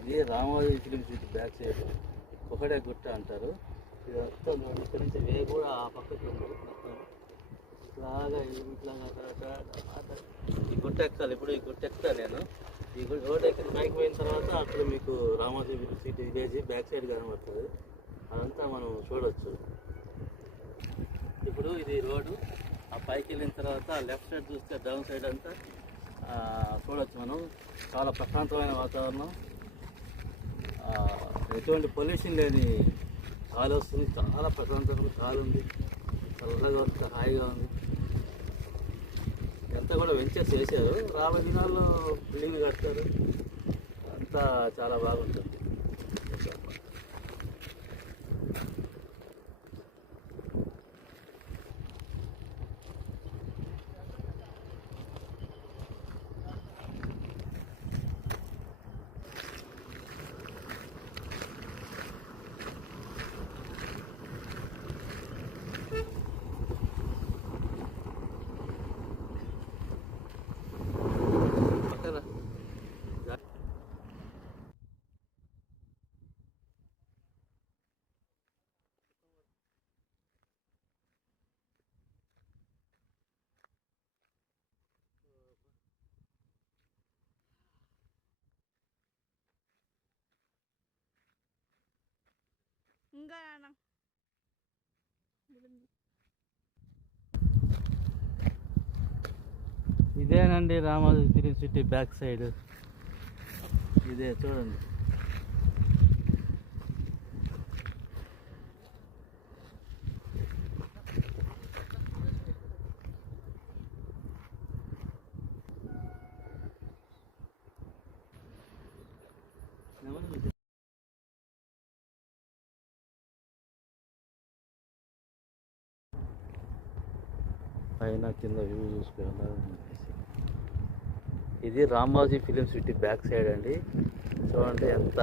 ఇది Ramoji film city back side ఒకటే గుట్ట అంటారు. ఇది మొత్తం ఇక్కడ నుంచి వే కూడా ఆ పక్కకి ఉంది. మొత్తం ఇట్లాగా ఈ గుట్ట ఎక్కాలి. ఇప్పుడు ఈ గుట్ట ఎక్కుతా నేను. ఈ రోడ్ ఎక్కిన పైకి పోయిన తర్వాత అక్కడ మీకు Ramoji film city village back side కనబడుతుంది. అదంతా మనం చూడవచ్చు. ఇప్పుడు ఇది రోడ్డు. ఆ పైకి వెళ్ళిన తర్వాత లెఫ్ట్ సైడ్ చూస్తే డౌన్ సైడ్ అంతా చూడవచ్చు మనం. చాలా ప్రశాంతమైన వాతావరణం, ఎటువంటి పొల్యూషన్ లేని గాలి వస్తుంది. చాలా ప్రశాంతంగా గాలి ఉంది, చల్లగా ఉంది, హాయిగా ఉంది. అంతా కూడా వెంచర్స్ చేశారు. రాబోయే దినాల్లో బిల్డింగ్ కడతారు. అంతా చాలా బాగుంటుంది. ఇంకా ఇదేనండి Ramoji film city back side. ఇదే చూడండి. పైన కింద వ్యూ చూసుకోవాలి. ఇది Ramoji film city back side అండి. చూడండి ఎంత